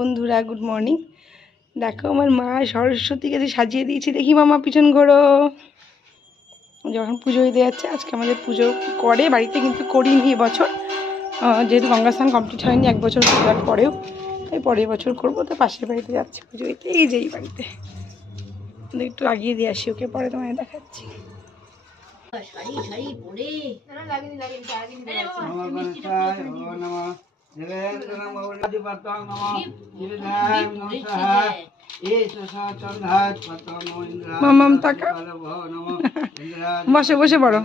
বন্ধুরা good morning. দেখো আমার মা সরস্বতীকে সাজিয়ে দিয়েছি। দেখি মামা পিছন ঘোরো। যখন পুজো দিতে যাচ্ছে, আজকে আমাদের পুজো করে বাড়িতে, কিন্তু করিনি এবছর, যেহেতু গঙ্গা স্নান কমপ্লিট হয়নি এক বছর পূজার পরেও, তাই পরের বছর করবো। তো পাশের বাড়িতে যাচ্ছে পুজো দিতে, এই যে এই বাড়িতে। একটু আগিয়ে দিয়ে আসি ওকে, পরে তোমায় দেখাচ্ছি। মামাম টাকা বসে বসে পড়ো।